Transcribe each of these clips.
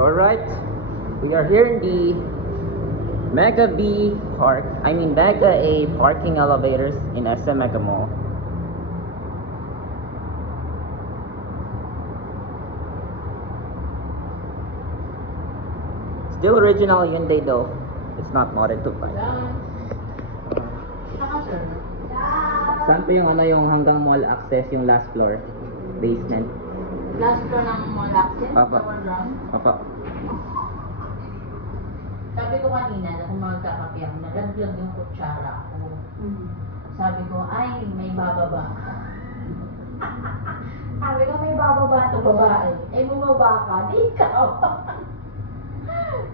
Alright, we are here in the Mega B Park, Mega A parking elevators in SM Mega Mall. Still original Hyundai though, it's not modded to find. Saan pa yung yung hanggang mall access, yung last floor? Basement. Last floor ng mall access? Papa. Lower ground? Papa. Sabi ko kanina na kung magkakape ako, nalaglag yung kutsara ko. Sabi ko, ay, may bababa. Sabi ko, may bababa ito babae. Eh, bumaba ka, di ikaw.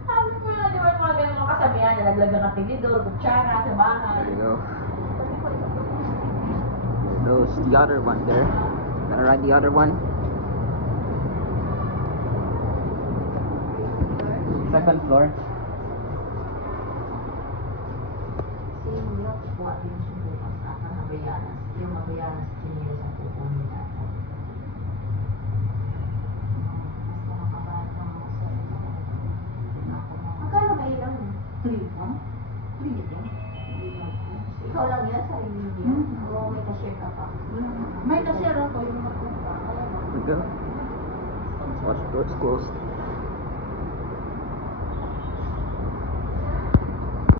Sabi ko na, di ba mga ganun mga kasabihan, nalaglag ang tinidor, kutsara sa bahay. There you go. There's the other one there. Gonna ride the other one. Second floor. Magkano ba ilang? 3 Ikaw lang yan, sarili niya. O may cashier ka pa? May cashier ako yung magpunta. Watch doors closed.